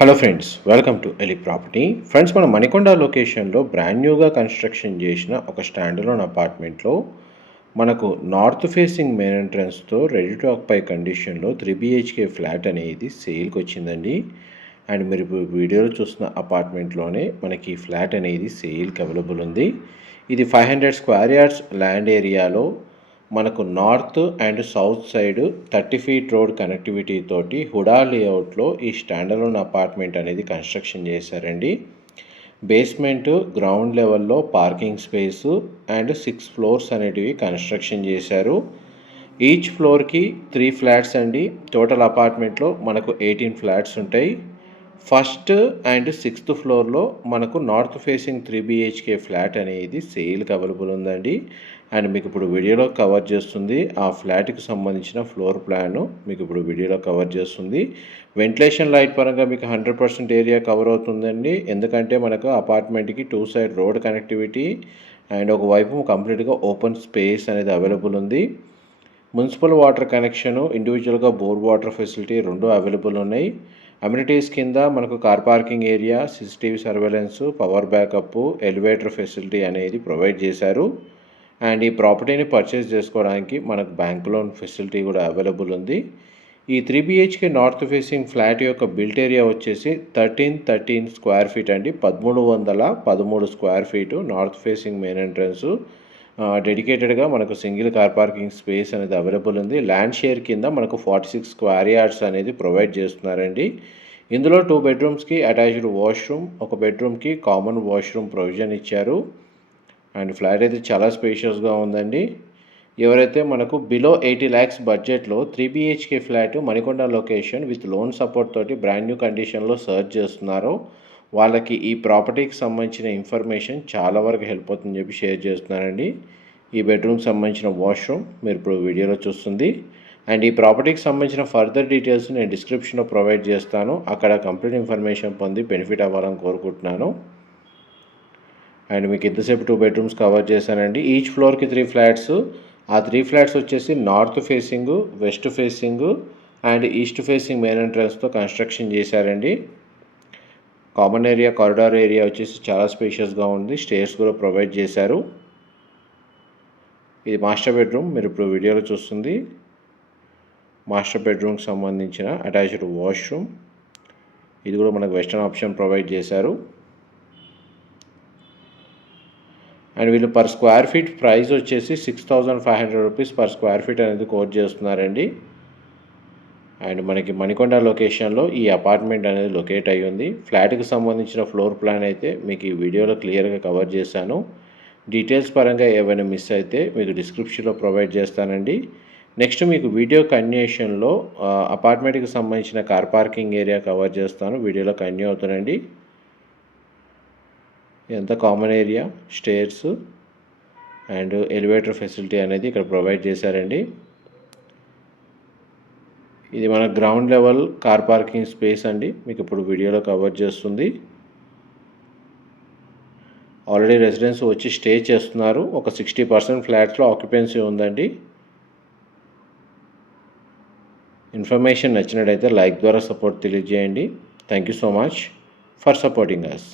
Hello friends, welcome to Eli property. Friends, మన మణికొండ లొకేషన్లో brand న్యూగా కన్స్ట్రక్షన్ చేసిన ఒక స్టాండర్లోన్ అపార్ట్మెంట్లో మనకు నార్త్ ఫేసింగ్ మెయిన్ ఎంట్రన్స్తో రెడీ టు ఆక్యుపై కండిషన్లో 3 BHK ఫ్లాట్ అనేది సేల్కి వచ్చిందండి. అండ్ మీరు ఇప్పుడు వీడియోలో చూస్తున్న అపార్ట్మెంట్లోనే మనకి ఈ ఫ్లాట్ అనేది సేల్కి అవైలబుల్ ఉంది. ఇది 500 స్క్వేర్ యార్డ్స్ ల్యాండ్ ఏరియాలో మనకు north and south side 30 feet road connectivity తోటి హుడా లేఅవుట్లో ఈ స్టాండర్లోన్ అపార్ట్మెంట్ అనేది కన్స్ట్రక్షన్ చేశారండి. బేస్మెంట్, గ్రౌండ్ లెవెల్లో పార్కింగ్ స్పేసు అండ్ 6 ఫ్లోర్స్ అనేటివి కన్స్ట్రక్షన్ చేశారు. ఈచ్ ఫ్లోర్కి 3 ఫ్లాట్స్ అండి. టోటల్ అపార్ట్మెంట్లో మనకు 18 ఫ్లాట్స్ ఉంటాయి. ఫస్ట్ అండ్ 6th ఫ్లోర్లో మనకు నార్త్ ఫేసింగ్ 3 BHK ఫ్లాట్ అనేది సేల్కి అవైలబుల్ ఉందండి. అండ్ మీకు ఇప్పుడు వీడియోలో కవర్ చేస్తుంది ఆ ఫ్లాట్కి సంబంధించిన ఫ్లోర్ ప్లాన్ మీకు ఇప్పుడు వీడియోలో కవర్ చేస్తుంది. వెంటిలేషన్ లైట్ పరంగా మీకు 100% ఏరియా కవర్ అవుతుందండి. ఎందుకంటే మనకు అపార్ట్మెంట్కి 2 సైడ్ రోడ్ కనెక్టివిటీ అండ్ ఒకవైపు కంప్లీట్గా ఓపెన్ స్పేస్ అనేది అవైలబుల్ ఉంది. మున్సిపల్ వాటర్ కనెక్షను, ఇండివిజువల్గా బోర్ వాటర్ ఫెసిలిటీ రెండు అవైలబుల్ ఉన్నాయి. అమ్యూనిటీస్ కింద మనకు car parking area, CCTV surveillance, power backup, elevator facility అనేది ప్రొవైడ్ చేశారు. అండ్ ఈ ప్రాపర్టీని పర్చేస్ చేసుకోవడానికి మనకు బ్యాంక్ లోన్ ఫెసిలిటీ కూడా అవైలబుల్ ఉంది. ఈ 3 BHK నార్త్ ఫేసింగ్ ఫ్లాట్ యొక్క బిల్ట్ ఏరియా వచ్చేసి 1313 స్క్వేర్ ఫీట్ అండి. 1313 square feet north facing main entrance. డెడికేటెడ్గా మనకు సింగిల్ కార్ పార్కింగ్ స్పేస్ అనేది అవైలబుల్ ఉంది. ల్యాండ్ షేర్ కింద మనకు 46 స్క్వేర్ యార్డ్స్ అనేది ప్రొవైడ్ చేస్తున్నారండి. ఇందులో 2 బెడ్రూమ్స్కి అటాచ్డ్ వాష్రూమ్, ఒక బెడ్రూమ్కి కామన్ వాష్రూమ్ ప్రొవిజన్ ఇచ్చారు. అండ్ ఫ్లాట్ అయితే చాలా స్పేషియస్గా ఉందండి. ఎవరైతే మనకు బిలో 80 lakhs బడ్జెట్లో 3 BHK flat Manikonda location with loan support తోటి బ్రాండ్ న్యూ కండిషన్లో సర్చ్ చేస్తున్నారో వాళ్ళకి ఈ ప్రాపర్టీకి సంబంధించిన ఇన్ఫర్మేషన్ చాలా వరకు హెల్ప్ అవుతుందని చెప్పి షేర్ చేస్తున్నానండి. ఈ బెడ్రూమ్కి సంబంధించిన వాష్రూమ్ మీరు ఇప్పుడు వీడియోలో చూస్తుంది. అండ్ ఈ ప్రాపర్టీకి సంబంధించిన ఫర్దర్ డీటెయిల్స్ నేను డిస్క్రిప్షన్లో ప్రొవైడ్ చేస్తాను. అక్కడ కంప్లీట్ ఇన్ఫర్మేషన్ పొంది బెనిఫిట్ అవ్వాలని కోరుకుంటున్నాను. అండ్ మీకు ఇంతసేపు 2 బెడ్రూమ్స్ కవర్ చేశానండి. ఈచ్ ఫ్లోర్కి 3 ఫ్లాట్స్. ఆ 3 ఫ్లాట్స్ వచ్చేసి north facing, west facing and east facing main ఎంట్రన్స్తో కన్స్ట్రక్షన్ చేశారండి. కామన్ ఏరియా, కారిడార్ ఏరియా వచ్చేసి చాలా స్పేషియస్గా ఉంది. స్టేర్స్ కూడా ప్రొవైడ్ చేశారు. ఇది మాస్టర్ బెడ్రూమ్ మీరు ఇప్పుడు వీడియోలో చూస్తుంది. మాస్టర్ బెడ్రూమ్కి సంబంధించిన అటాచ్డ్ వాష్రూమ్. ఇది కూడా మనకు వెస్టర్న్ ఆప్షన్ ప్రొవైడ్ చేశారు. అండ్ వీళ్ళు పర్ స్క్వేర్ ఫీట్ ప్రైస్ వచ్చేసి 6500 రూపీస్ పర్ స్క్వేర్ ఫీట్ అనేది కోట్ చేస్తున్నారండి. అండ్ మనకి మణికొండ లొకేషన్లో ఈ అపార్ట్మెంట్ అనేది లొకేట్ అయ్యి ఉంది. ఫ్లాట్కి సంబంధించిన ఫ్లోర్ ప్లాన్ అయితే మీకు ఈ వీడియోలో క్లియర్గా కవర్ చేశాను. డీటెయిల్స్ పరంగా ఏమైనా మిస్ అయితే మీకు డిస్క్రిప్షన్లో ప్రొవైడ్ చేస్తానండి. నెక్స్ట్ మీకు వీడియో కంటిన్యూషన్లో అపార్ట్మెంట్కి సంబంధించిన కార్ పార్కింగ్ ఏరియా కవర్ చేస్తాను. వీడియోలో కంటిన్యూ అవుతానండి. ఇదంతా common area, stairs and elevator facility అనేది ఇక్కడ ప్రొవైడ్ చేశారండి. ఇది మన ground level car parking space అండి. మీకు ఇప్పుడు వీడియోలో కవర్ చేస్తుంది. ఆల్రెడీ రెసిడెన్స్ వచ్చి స్టే చేస్తున్నారు. ఒక 60% ఫ్లాట్స్లో ఆక్యుపెన్సీ ఉందండి. ఇన్ఫర్మేషన్ నచ్చినట్టయితే లైక్ ద్వారా సపోర్ట్ తెలియజేయండి. Thank you so much for supporting us.